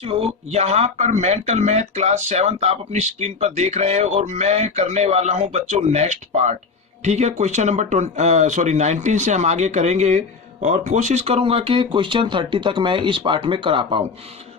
जो यहाँ पर मेंटल मैथ क्लास 7th आप अपनी स्क्रीन पर देख रहे हैं और मैं करने वाला हूँ बच्चों नेक्स्ट पार्ट। ठीक है, क्वेश्चन नंबर 19 से हम आगे करेंगे और कोशिश करूंगा कि क्वेश्चन 30 तक मैं इस पार्ट में करा पाऊँ।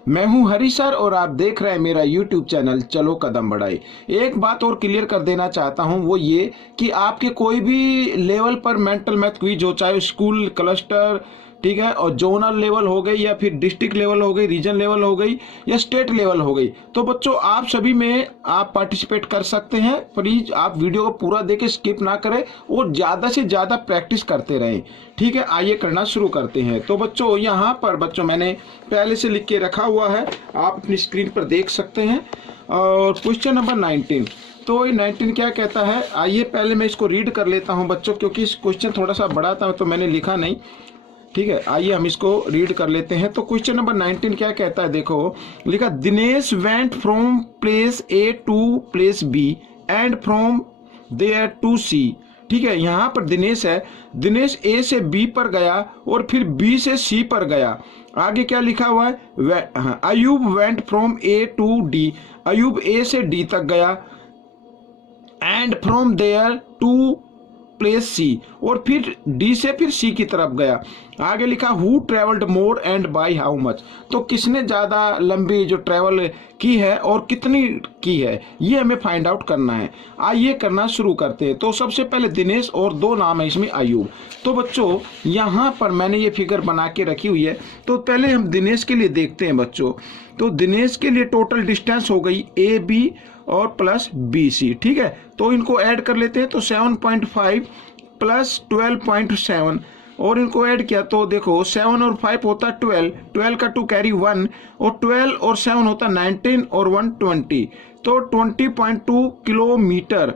मैं हूं हरी सर और आप देख रहे हैं मेरा यूट्यूब चैनल चलो कदम बढ़ाए। एक बात और क्लियर कर देना चाहता हूं, वो ये कि आपके कोई भी लेवल पर मेंटल मैथ क्विज हो, चाहे स्कूल क्लस्टर, ठीक है, और जोनल लेवल हो गई या फिर डिस्ट्रिक्ट लेवल हो गई, रीजन लेवल हो गई या स्टेट लेवल हो गई, तो बच्चों आप सभी में आप पार्टिसिपेट कर सकते हैं। प्लीज आप वीडियो को पूरा देखें, स्किप ना करें और ज़्यादा से ज़्यादा प्रैक्टिस करते रहें। ठीक है, आइए करना शुरू करते हैं। तो बच्चों यहाँ पर मैंने पहले से लिख के रखा हुआ है, आप अपनी स्क्रीन पर देख सकते हैं। और क्वेश्चन नंबर 19, तो ये 19 क्या कहता है, आइए पहले मैं इसको रीड कर लेता हूं बच्चों, क्योंकि इस क्वेश्चन थोड़ा सा बड़ा था तो मैंने लिखा नहीं। ठीक है, आइए हम इसको रीड कर लेते हैं। तो क्वेश्चन नंबर 19 क्या कहता है, देखो लिखा, Dinesh went from place A to place B and from there to C. ठीक है, यहाँ पर दिनेश है, दिनेश ए से बी पर गया और फिर बी से सी पर गया। आगे क्या लिखा हुआ है, Ayub went from A to D, Ayub A से डी तक गया and from there to place C, और फिर डी से फिर सी की तरफ गया। आगे लिखा who travelled more and bye how much, तो किसने ज्यादा लंबी जो ट्रेवल की है और कितनी की है, ये हमें फाइंड आउट करना है। आइए करना शुरू करते हैं। तो सबसे पहले दिनेश और दो नाम है इसमें अयूब। तो बच्चों यहाँ पर मैंने ये फिगर बना के रखी हुई है। तो पहले हम दिनेश के लिए देखते हैं बच्चों। तो दिनेश के लिए टोटल डिस्टेंस हो गई ए बी और प्लस बी सी। ठीक है, तो इनको ऐड कर लेते हैं। तो 7.5 प्लस 12.7 और इनको ऐड किया तो देखो 7 और 5 होता 12, 12 का 2 कैरी 1 और 12 और 7 होता 19 और 1 20, तो 20.2 किलोमीटर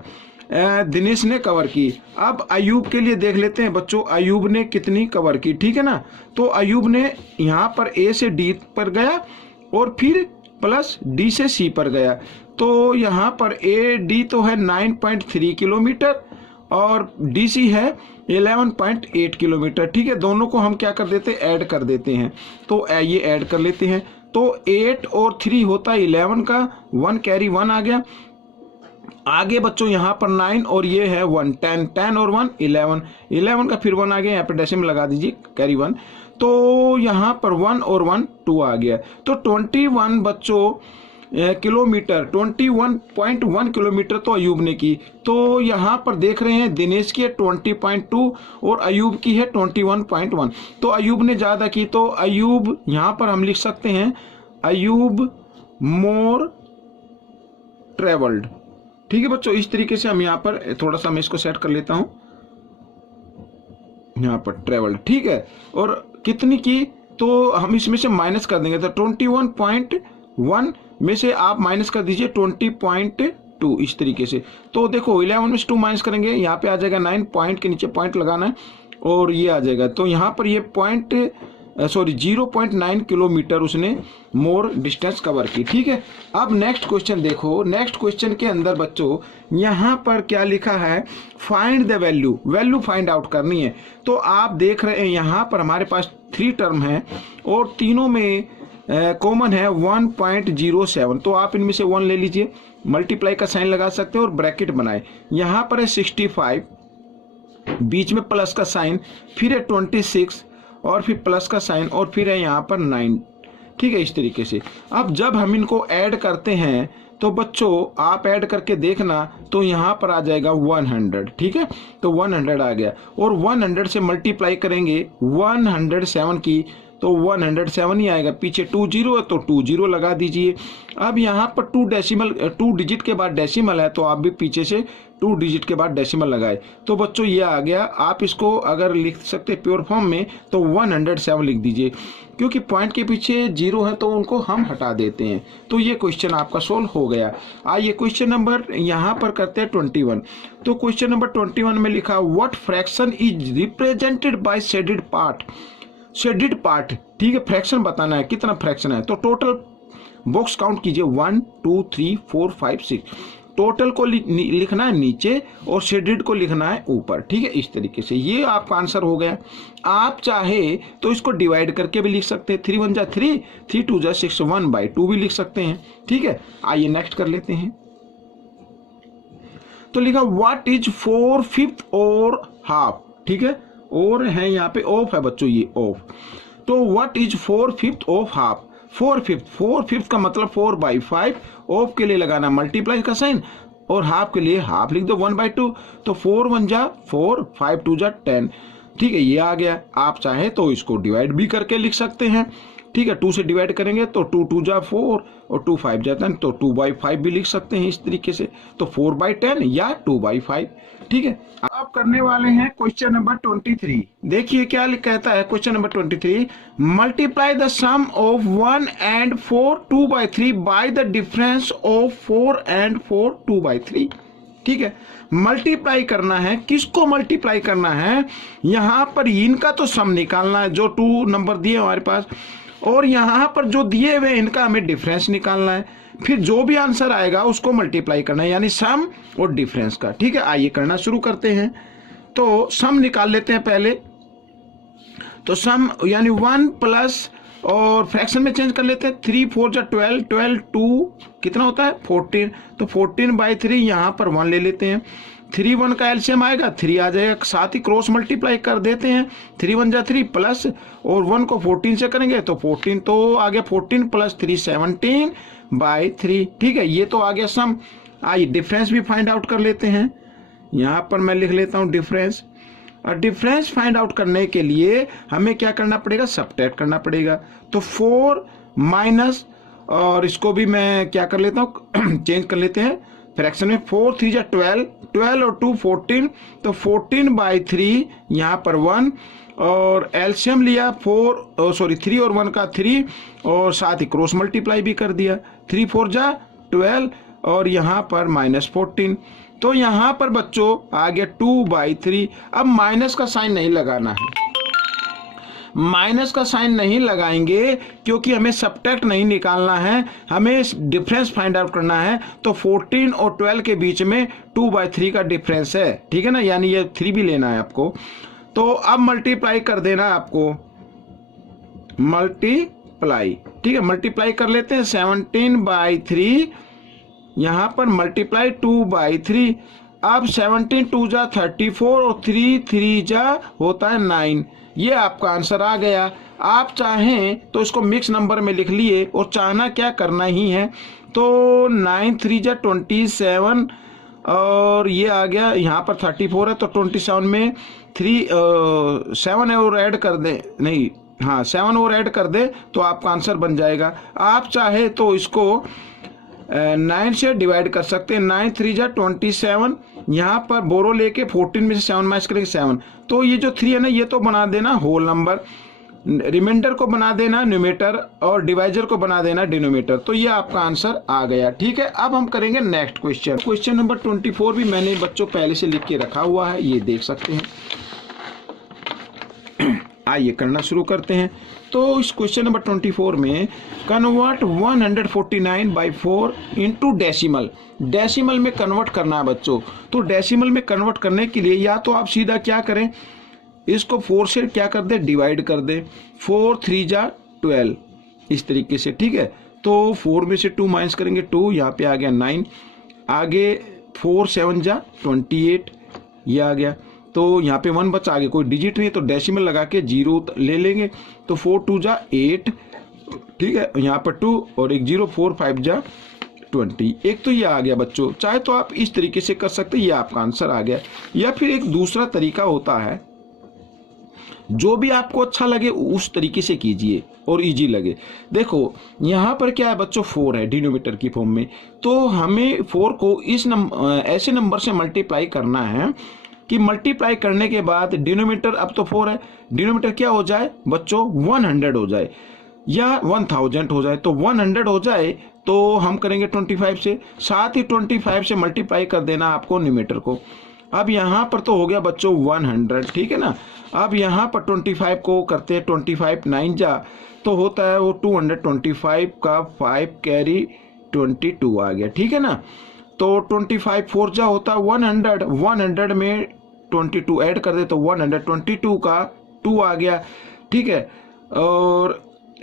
दिनेश ने कवर की। अब अयूब के लिए देख लेते हैं बच्चों, अयूब ने कितनी कवर की। ठीक है ना, तो अयूब ने यहाँ पर ए से डी पर गया और फिर प्लस डी से सी पर गया। तो यहाँ पर ए डी तो है 9.3 किलोमीटर और डी सी है 11.8 किलोमीटर। ठीक है, दोनों को हम क्या कर देते हैं, ऐड कर देते हैं। तो ये ऐड कर लेते हैं। तो 8 और 3 होता है 11 का, 1 कैरी 1 आ गया। आगे बच्चों यहाँ पर 9 और ये है 1, 10, 10 और 1 11, 11 का फिर 1 आ गया, यहाँ पे डेसिमल लगा दीजिए, कैरी 1। तो यहाँ पर 1 और 1 2 आ गया। तो 21 बच्चों किलोमीटर, 21.1 किलोमीटर तो अयूब ने की। तो यहाँ पर देख रहे हैं दिनेश की है 20.2 और अयूब की है 21.1, तो अयूब ने ज़्यादा की। तो अयूब यहाँ पर हम लिख सकते हैं अयूब मोर ट्रेवल्ड। ठीक है बच्चों, इस तरीके से हम यहाँ पर थोड़ा सा मैं इसको सेट कर लेता हूँ, यहाँ पर ट्रेवल्ड। ठीक है, और कितनी की, तो हम इसमें से माइनस कर देंगे। तो 21.1 में से आप माइनस कर दीजिए 20.2, इस तरीके से। तो देखो 11 में से 2 माइनस करेंगे, यहाँ पे आ जाएगा 9, पॉइंट के नीचे पॉइंट लगाना है और ये आ जाएगा। तो यहाँ पर ये 0.9 किलोमीटर उसने मोर डिस्टेंस कवर की। ठीक है, अब नेक्स्ट क्वेश्चन देखो। नेक्स्ट क्वेश्चन के अंदर बच्चों यहाँ पर क्या लिखा है, find the value, value find out करनी है। तो आप देख रहे हैं यहाँ पर हमारे पास 3 टर्म है और तीनों में कॉमन है 1.07। तो आप इनमें से 1 ले लीजिए, मल्टीप्लाई का साइन लगा सकते हो और ब्रैकेट बनाए। यहाँ पर है 65, बीच में प्लस का साइन, फिर है 26 और फिर प्लस का साइन और फिर है यहाँ पर 9। ठीक है, इस तरीके से। अब जब हम इनको ऐड करते हैं तो बच्चों आप ऐड करके देखना, तो यहाँ पर आ जाएगा 100। ठीक है, तो 100 आ गया और 100 से मल्टीप्लाई करेंगे 107 की, तो 107 ही आएगा। पीछे 2 0 है तो 2 0 लगा दीजिए। अब यहाँ पर 2 डिजिट के बाद डेसिमल है, तो आप भी पीछे से 2 डिजिट के बाद डेसिमल लगाए। तो बच्चों ये आ गया। आप इसको अगर लिख सकते प्योर फॉर्म में तो 107 लिख दीजिए, क्योंकि पॉइंट के पीछे 0 है तो उनको हम हटा देते हैं। तो ये क्वेश्चन आपका सोल्व हो गया। आइए क्वेश्चन नंबर यहाँ पर करते हैं 21। तो क्वेश्चन नंबर 21 में लिखा, what fraction is represented by shaded part, shaded part. ठीक है, फ्रैक्शन बताना है, कितना फ्रैक्शन है। तो टोटल बॉक्स काउंट कीजिए 1 2 3 4 5 6। टोटल को लिखना है नीचे और शेडेड को लिखना है ऊपर, ठीक है। इस तरीके से ये आपका आंसर हो गया। आप चाहे तो इसको डिवाइड करके भी लिख सकते हैं, 3 1 जा 3, 3 2 जा 6, 1/2 भी लिख सकते हैं, ठीक है। आइए नेक्स्ट कर लेते हैं। तो लिखा व्हाट इज 4/5 और हाफ, ठीक है। और है यहाँ पे ऑफ है बच्चों, ये ऑफ। तो व्हाट इज 4/5 ऑफ हाफ, 4/5 का मतलब 4/5, ऑफ के लिए लगाना मल्टीप्लाई का साइन और हाफ के लिए हाफ लिख दो 1/2। तो 4 1 जा 4, 5 2 जा 10, ठीक है। ये आ गया। आप चाहे तो इसको डिवाइड भी करके लिख सकते हैं, ठीक है। 2 से डिवाइड करेंगे तो 2 2 जा 4 और 2 5 जा 10, तो 2/5 भी लिख सकते हैं इस तरीके से। तो 4/10 या 2/5, ठीक है। अब करने वाले हैं क्वेश्चन नंबर 23। देखिए क्या कहता है question number 23, multiply the sum of 1 and 4 2/3 by the difference of 4 and 4 2/3, ठीक है। मल्टीप्लाई करना है, किसको मल्टीप्लाई करना है, यहां पर इनका तो सम निकालना है जो 2 नंबर दिए हमारे पास, और यहां पर जो दिए हुए इनका हमें डिफरेंस निकालना है। फिर जो भी आंसर आएगा उसको मल्टीप्लाई करना है, यानी सम और डिफरेंस का, ठीक है। आइए करना शुरू करते हैं। तो सम निकाल लेते हैं पहले। तो सम यानी 1 प्लस और फ्रैक्शन में चेंज कर लेते हैं, 3 4 जा 12, 12 2 कितना होता है 14। तो 14/3 यहाँ पर 1 ले लेते हैं, 3 1 का एलसीएम आएगा 3 आ जाएगा, साथ ही क्रॉस मल्टीप्लाई कर देते हैं, 3 1 जा 3 प्लस और 1 को 14 से करेंगे तो 14, तो आ गया 14 + 3 17/3, ठीक है। ये तो आ गया सम। आइए डिफरेंस भी फाइंड आउट कर लेते हैं। यहाँ पर मैं लिख लेता हूँ डिफरेंस। और डिफरेंस फाइंड आउट करने के लिए हमें क्या करना पड़ेगा, सबट्रैक्ट करना पड़ेगा। तो 4 माइनस, और इसको भी मैं क्या कर लेता हूँ चेंज कर लेते हैं फ्रैक्शन में, 4 3 जा 12, 12 और 2 14, तो 14/3 यहाँ पर 1 और एलसीएम लिया 3 और 1 का 3 और साथ ही क्रॉस मल्टीप्लाई भी कर दिया, 3 4 जा 12 और यहाँ पर -14। तो यहाँ पर बच्चों आ गया 2/3। अब माइनस का साइन नहीं लगाना है, माइनस का साइन नहीं लगाएंगे क्योंकि हमें सबट्रैक्ट नहीं निकालना है, हमें डिफरेंस फाइंड आउट करना है। तो 14 और 12 के बीच में 2/3 का डिफरेंस है, ठीक है ना, यानी ये 3 भी लेना है आपको। तो अब मल्टीप्लाई कर देना है आपको, मल्टीप्लाई, ठीक है। मल्टीप्लाई कर लेते हैं 17/3, यहां पर मल्टीप्लाई 2/3। अब 17 2 जा 34 और 3 3 जा होता है 9। ये आपका आंसर आ गया। आप चाहें तो इसको मिक्स नंबर में लिख लिए और चाहना क्या करना ही है, तो 9 3 जा 27 और ये आ गया, यहाँ पर 34 है तो 27 में 7 और ऐड कर दे, नहीं हाँ 7 और ऐड कर दे तो आपका आंसर बन जाएगा। आप चाहे तो इसको 9 से डिवाइड कर सकते हैं, 9 3 जा 27, यहाँ पर बोरो लेके 14 में से 7 माइनस करेंगे 7, तो ये जो 3 है ना ये तो बना देना होल नंबर, रिमाइंडर को बना देना न्यूमेटर और डिवाइजर को बना देना डिनोमिनेटर। तो ये आपका आंसर आ गया, ठीक है। अब हम करेंगे नेक्स्ट क्वेश्चन। क्वेश्चन नंबर 24 भी मैंने बच्चों पहले से लिख के रखा हुआ है, ये देख सकते हैं। आइए करना शुरू करते हैं। तो इस क्वेश्चन नंबर 24 में कन्वर्ट 149/4 इनटू डेसिमल, डेसिमल में कन्वर्ट करना है बच्चों। तो डेसिमल में कन्वर्ट करने के लिए या तो आप सीधा क्या करें, इसको 4 से क्या कर दे, डिवाइड कर दे, 4 3 जा 12 इस तरीके से, ठीक है। तो 4 में से 2 माइनस करेंगे 2, यहाँ पे आ गया 9, आगे 4 7 जा 28 ये आ गया, तो यहाँ पे 1 बचा, आगे कोई डिजिट नहीं तो डेसिमल लगा के 0 ले लेंगे, तो 4 2 जा 8, ठीक है, यहाँ पर 2 और एक 0, 4 5 जा 20। एक तो ये आ गया बच्चों। चाहे तो आप इस तरीके से कर सकते हैं, ये आपका आंसर आ गया। या फिर एक दूसरा तरीका होता है, जो भी आपको अच्छा लगे उस तरीके से कीजिए और इजी लगे। देखो यहाँ पर क्या है बच्चों, 4 है डिनोमिनेटर की फॉर्म में, तो हमें 4 को इस ऐसे नंबर से मल्टीप्लाई करना है कि मल्टीप्लाई करने के बाद डिनोमिनेटर, अब तो 4 है, डिनोमिनेटर क्या हो जाए बच्चों 100 हो जाए या 1000 हो जाए। तो 100 हो जाए तो हम करेंगे 25 से, साथ ही 25 से मल्टीप्लाई कर देना आपको न्यूमेरेटर को। अब यहाँ पर तो हो गया बच्चों 100, ठीक है ना। अब यहाँ पर 25 को करते हैं 25 9 जा, तो होता है वो 225 का 5 कैरी 22 आ गया, ठीक है ना। तो 25 4 जा होता है 100, 100 में 22 ऐड कर दे तो 122 का 2 आ गया, ठीक है, और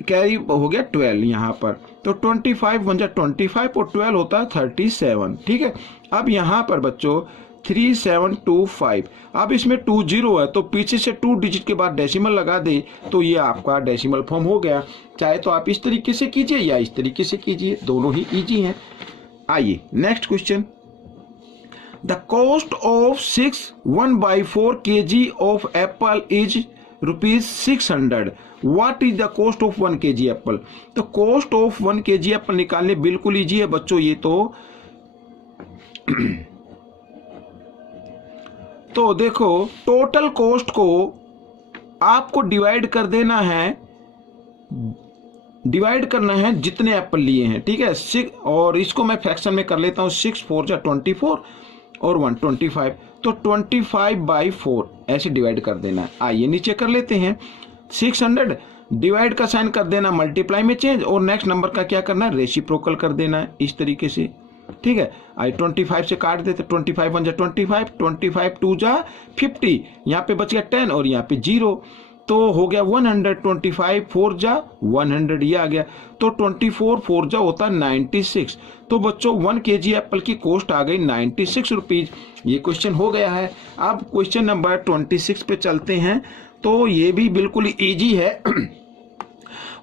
कैरी हो गया 12 यहाँ पर, तो 25 1 जा 25 और 12 होता है 37, ठीक है। अब यहाँ पर बच्चों 3725, अब इसमें 20 है तो पीछे से 2 डिजिट के बाद डेसिमल लगा दे तो ये आपका डेसिमल फॉर्म हो गया। चाहे तो आप इस तरीके से कीजिए या इस तरीके से कीजिए, दोनों ही इजी हैं। आइए next question. The cost of 1/4 kg of Apple is ₹600। What is the cost of 1 kg Apple? तो कॉस्ट ऑफ 1 kg एप्पल निकालने बिल्कुल इजी है बच्चों, ये तो देखो टोटल कॉस्ट को आपको डिवाइड करना है जितने एप्पल लिए हैं, ठीक है। 6 और इसको मैं फ्रैक्शन में कर लेता हूं, 6 4 जा 24 और 1 25, तो 25/4 ऐसे डिवाइड कर देना है। आइए नीचे कर लेते हैं, 600 डिवाइड का साइन कर देना, मल्टीप्लाई में चेंज, और नेक्स्ट नंबर का क्या करना है, रेसिप्रोकल कर देना है इस तरीके से, ठीक है। आई 25 से काट देते, 25 1 जा 25, 25 2 जा 50, यहाँ पे बच गया 10 और यहाँ पे 0, तो हो गया 100, 25 4 जा 100 ये आ गया, तो 24 4 जा होता 96। तो बच्चों 1 kg एप्पल की कॉस्ट आ गई 96 रुपीज। ये क्वेश्चन हो गया है। अब क्वेश्चन नंबर 26 पे चलते हैं, तो ये भी बिल्कुल इजी है।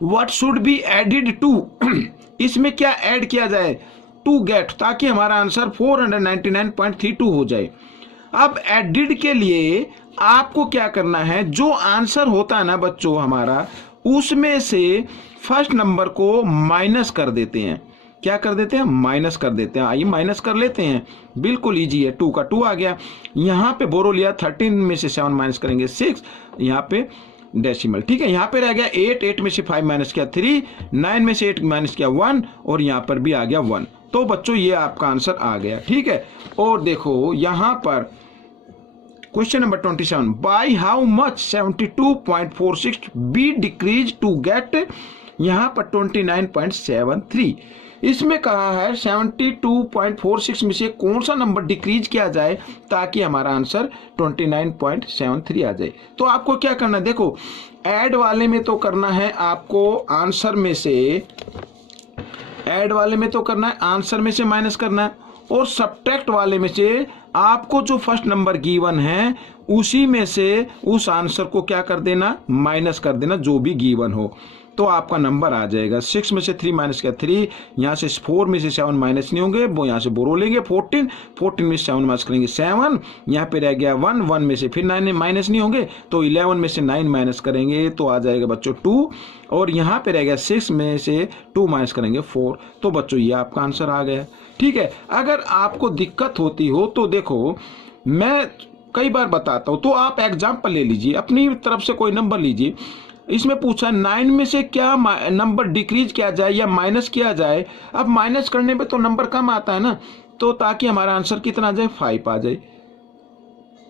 What should be added to, इसमें क्या ऐड किया जाए टू गेट, ताकि हमारा आंसर 499.32 हो जाए। अब एडिड के लिए आपको क्या करना है, जो आंसर होता है ना बच्चों हमारा, उसमें से फर्स्ट नंबर को माइनस कर देते हैं। क्या कर देते हैं, माइनस कर देते हैं। आइए माइनस कर लेते हैं, बिल्कुल इजी है। 2 का 2 आ गया, यहाँ पे बोरो लिया, 13 में से 7 माइनस करेंगे 6, यहाँ पे डेसिमल, ठीक है। यहाँ पे रह गया 8, 8 में से 5 माइनस किया 3, 9 में से 8 माइनस किया 1, और यहाँ पर भी आ गया 1। तो बच्चों ये आपका आंसर आ गया, ठीक है। और देखो यहाँ पर question number 27, by how much 72.46 be decrease to get, यहाँ पर 29.73। इसमें कहा है 72.46 में से कौन सा नंबर डिक्रीज किया जाए ताकि हमारा आंसर 29.73 आ जाए। तो आपको क्या करना है, देखो ऐड वाले में तो करना है आपको आंसर में से, ऐड वाले में तो करना है आंसर में से माइनस करना है, और सब्ट्रैक्ट वाले में से आपको जो फर्स्ट नंबर गिवन है उसी में से उस आंसर को क्या कर देना, माइनस कर देना, जो भी गिवन हो, तो आपका नंबर आ जाएगा। 6 में से 3 माइनस किया 3, यहाँ से 4 में से 7 माइनस नहीं होंगे, वो यहाँ से बोरो लेंगे 14, 14 में से 7 माइनस करेंगे 7, यहाँ पे रह गया 1, 1 में से फिर 9 माइनस नहीं होंगे, तो 11 में से 9 माइनस करेंगे तो आ जाएगा बच्चों 2, और यहाँ पे रह गया 6 में से 2 माइनस करेंगे 4। तो बच्चों ये आपका आंसर आ गया, ठीक है। अगर आपको दिक्कत होती हो तो देखो मैं कई बार बताता हूँ, तो आप एग्जाम्पल ले लीजिए, अपनी तरफ से कोई नंबर लीजिए। इसमें पूछा 9 में से क्या नंबर डिक्रीज किया जाए या माइनस किया जाए। अब माइनस करने पे तो नंबर कम आता है ना, तो ताकि हमारा आंसर कितना आ जाए, 5 आ जाए।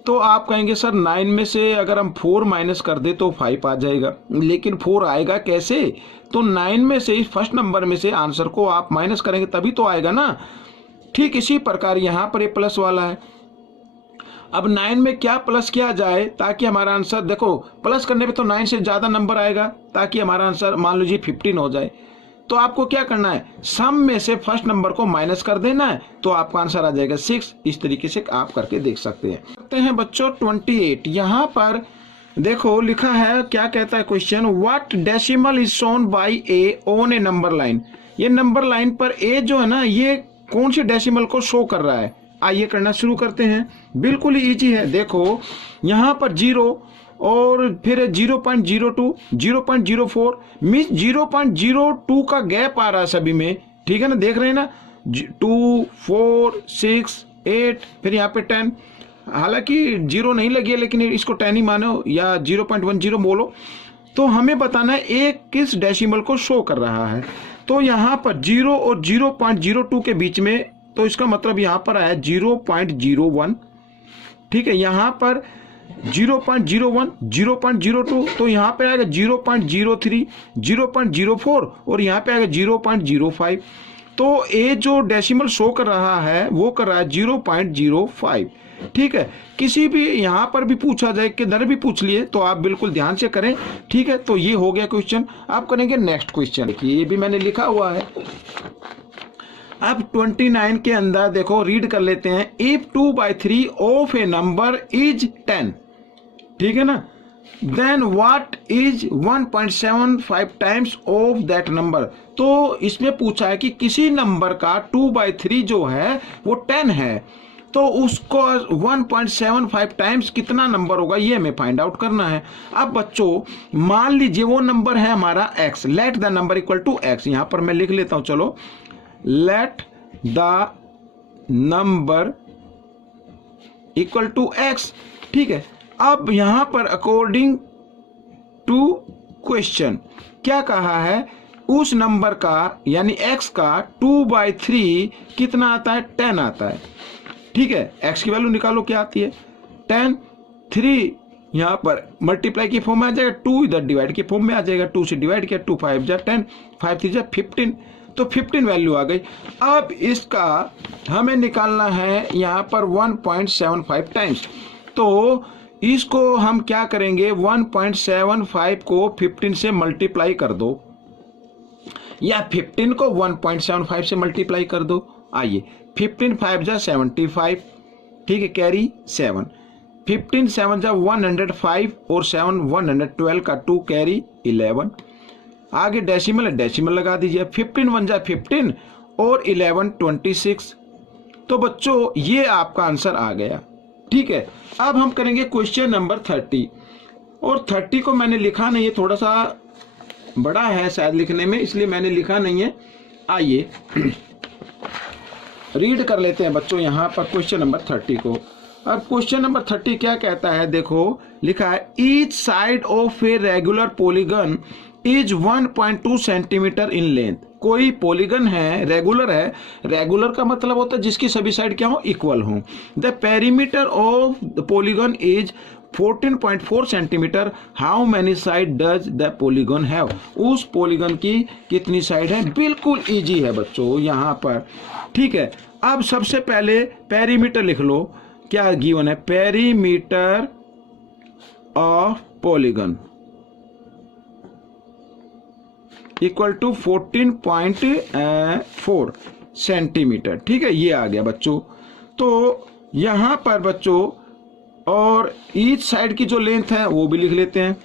तो आप कहेंगे सर 9 में से अगर हम 4 माइनस कर दे तो 5 आ जाएगा, लेकिन 4 आएगा कैसे? तो 9 में से फर्स्ट नंबर में से आंसर को आप माइनस करेंगे तभी तो आएगा ना। ठीक इसी प्रकार यहाँ पर ये प्लस वाला है। अब 9 में क्या प्लस किया जाए ताकि हमारा आंसर, देखो प्लस करने पे तो 9 से ज़्यादा नंबर आएगा, ताकि हमारा आंसर मान लीजिए 15 हो जाए। तो आपको क्या करना है, सम में से फर्स्ट नंबर को माइनस कर देना है, तो आपका आंसर आ जाएगा 6। इस तरीके से आप करके देख सकते हैं। करते हैं बच्चों 28। यहाँ पर देखो लिखा है, क्या कहता है question, what decimal is shown by A on A number line. ये नंबर लाइन पर ए जो है ना, ये कौन सी डेसिमल को शो कर रहा है। आइए करना शुरू करते हैं, बिल्कुल ही इजी है। देखो यहाँ पर 0 और फिर 0.02, 0.04 मीन्स 0.02 का गैप आ रहा है सभी में, ठीक है ना, देख रहे हैं ना, 2 4 6 8 फिर यहाँ पे 10। हालांकि 0 नहीं लगी है लेकिन इसको 10 ही मानो या 0.10 बोलो। तो हमें बताना है एक किस डेसिमल को शो कर रहा है। तो यहाँ पर 0 और 0.02 के बीच में, तो इसका मतलब यहाँ पर आया 0.01, ठीक है। यहाँ पर 0.01, 0.02, तो यहाँ पे आएगा 0.03, 0.04 और यहाँ पे आएगा 0.05। तो ये जो डेसिमल शो कर रहा है वो कर रहा है 0.05। ठीक है, किसी भी यहाँ पर भी पूछा जाए, किधर भी पूछ लिए तो आप बिल्कुल ध्यान से करें। ठीक है, तो ये हो गया क्वेश्चन। आप करेंगे नेक्स्ट क्वेश्चन, ये भी मैंने लिखा हुआ है। अब 29 के अंदर देखो, रीड कर लेते हैं। If 2/3 of a number is 10, ठीक है ना, then what is 1.75 times of that number. तो इसमें पूछा है कि किसी नंबर का 2/3 जो है वो 10 है, तो उसको 1.75 टाइम्स कितना नंबर होगा ये हमें फाइंड आउट करना है। अब बच्चों मान लीजिए वो नंबर है हमारा x, let the number equal to x। यहां पर मैं लिख लेता हूं, चलो, let the number equal to x। ठीक है, अब यहां पर अकॉर्डिंग टू क्वेश्चन क्या कहा है, उस नंबर का यानी x का 2/3 कितना आता है, 10 आता है। ठीक है, x की वैल्यू निकालो, क्या आती है 10, 3 यहां पर मल्टीप्लाई की फॉर्म में आ जाएगा, 2 इधर डिवाइड की फॉर्म में आ जाएगा, 2 से डिवाइड किया, 2 5 जा 10, 5 3 जा 15, तो 15 वैल्यू आ गई। अब इसका हमें निकालना है यहां पर 1.75 टाइम्स। तो इसको हम क्या करेंगे, 1.75 को 15 से मल्टीप्लाई कर दो, या 15 को 1.75 से मल्टीप्लाई कर दो। आइए, 15 5 जा 75, ठीक है, कैरी 7, 15 7 जा 105 और 7 112 का 2 कैरी 11। आगे डेसिमल है, डेसिमल लगा दीजिए, 15 1 जा 15 और 11 26। तो बच्चों ये आपका आंसर आ गया। ठीक है, अब हम करेंगे क्वेश्चन नंबर 30, और 30 को मैंने लिखा नहीं है, थोड़ा सा बड़ा है शायद लिखने में, इसलिए मैंने लिखा नहीं है। आइए रीड कर लेते हैं बच्चों यहां पर क्वेश्चन नंबर 30 को। अब क्वेश्चन नंबर 30 क्या कहता है, देखो लिखा है, each side of a regular polygon is 1.2 centimetre in length. कोई पॉलीगन है, रेगुलर है, रेगुलर का मतलब होता है जिसकी सभी साइड क्या हो, इक्वल हो। The perimeter of the polygon is 14.4 centimetre. How many side does the polygon have. उस पॉलीगन की कितनी साइड है, बिल्कुल इजी है बच्चों यहां पर। ठीक है, अब सबसे पहले पेरीमीटर लिख लो, क्या गिवन है, perimeter of polygon equal to 14.4 centimetre. ठीक है, ये आ गया बच्चों। तो यहां पर बच्चों और ईच साइड की जो लेंथ है वो भी लिख लेते हैं,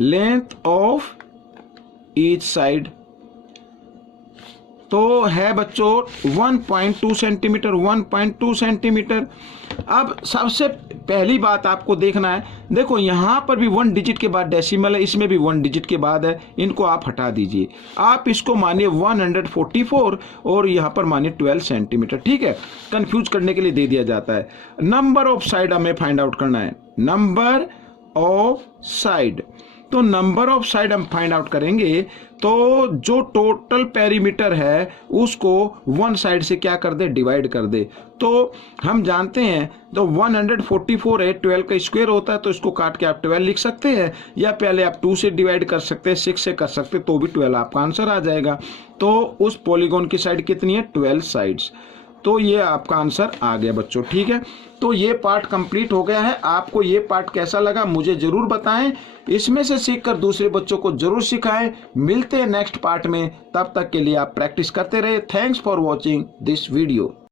लेंथ ऑफ ईच साइड तो है बच्चों 1.2 सेंटीमीटर, 1.2 सेंटीमीटर। अब सबसे पहली बात आपको देखना है, देखो यहां पर भी 1 डिजिट के बाद डेसिमल है, इसमें भी 1 डिजिट के बाद है, इनको आप हटा दीजिए। आप इसको मानिए 144 और यहां पर मानिए 12 सेंटीमीटर। ठीक है, कंफ्यूज करने के लिए दे दिया जाता है। नंबर ऑफ साइड हमें फाइंड आउट करना है, नंबर ऑफ साइड। तो नंबर ऑफ साइड हम फाइंड आउट करेंगे, तो जो टोटल पेरीमीटर है उसको 1 साइड से क्या कर दे, डिवाइड कर दे। तो हम जानते हैं तो 144 है, 12 का स्क्वायर होता है, तो इसको काट के आप 12 लिख सकते हैं, या पहले आप 2 से डिवाइड कर सकते हैं, 6 से कर सकते हैं, तो भी 12 आपका आंसर आ जाएगा। तो उस पॉलीगॉन की साइड कितनी है, 12 साइड्स। तो ये आपका आंसर आ गया बच्चों। ठीक है, तो ये पार्ट कंप्लीट हो गया है। आपको ये पार्ट कैसा लगा मुझे जरूर बताएं, इसमें से सीखकर दूसरे बच्चों को जरूर सिखाएं। मिलते हैं नेक्स्ट पार्ट में, तब तक के लिए आप प्रैक्टिस करते रहे। Thanks for watching this video.